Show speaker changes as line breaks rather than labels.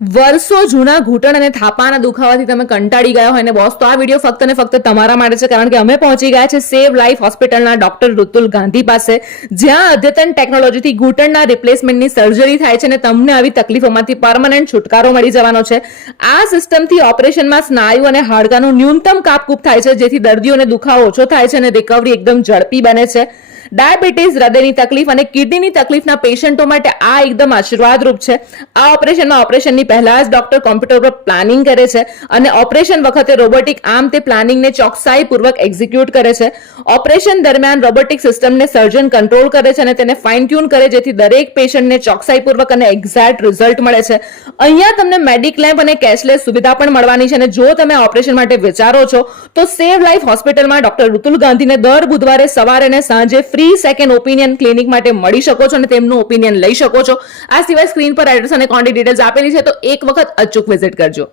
વર્ષો જૂના ઘૂંટણ અને થાપાના દુખાવાથી તમે કંટાળી ગયા હોય ને બોસ તો આ વીડિયો ફક્ત ને ફક્ત તમારા માટે છે, કારણ કે અમે પહોંચી ગયા છે સેવ લાઈફ હોસ્પિટલના ડોક્ટર ઋતુલ ગાંધી પાસે, જ્યાં અદ્યતન ટેકનોલોજીથી ઘૂંટણના રિપ્લેસમેન્ટની સર્જરી થાય છે અને તમને આવી તકલીફોમાંથી પરમનન્ટ છુટકારો મળી જવાનો છે. આ સિસ્ટમથી ઓપરેશનમાં સ્નાયુ અને હાડકાનું ન્યૂનતમ કાપકૂપ થાય છે, જેથી દર્દીઓને દુખાવો ઓછો થાય છે અને રિકવરી એકદમ ઝડપી બને છે. ડાયાબિટીસ, હૃદયની તકલીફ અને કિડનીની તકલીફના પેશન્ટો માટે આ એકદમ આશીર્વાદરૂપ છે. આ ઓપરેશનમાં ઓપરેશનની પહેલા જ ડોક્ટર કોમ્પ્યુટર પર પ્લાનિંગ કરે છે અને ઓપરેશન વખતે રોબોટિક આમ તે પ્લાનિંગને ચોકસાઈપૂર્વક એક્ઝિક્યુટ કરે છે. ઓપરેશન દરમિયાન રોબોટિક સિસ્ટમને સર્જન કંટ્રોલ કરે છે અને તેને ફાઇન ટ્યુન કરે જેથી દરેક પેશન્ટને ચોકસાઈપૂર્વક અને એક્ઝેક્ટ રિઝલ્ટ મળે છે. અહીંયા તમને મેડિક્લેમ્પ અને કેશલેસ સુવિધા પણ મળવાની છે અને જો તમે ઓપરેશન માટે વિચારો છો તો સેવ લાઈફ હોસ્પિટલમાં ડોક્ટર ઋતુલ ગાંધીને દર બુધવારે સવારે અને સાંજે ફ્રી સેકન્ડ ઓપિનિયન ક્લિનિક માટે મળી શકો છો અને તેમનું ઓપિનિયન લઈ શકો છો. આ સિવાય સ્ક્રીન પર એડ્રેસ અને કોન્ટેક્ટ ડિટેલ્સ આપેલી છે, તો એક વખત અચૂક વિઝિટ કરજો.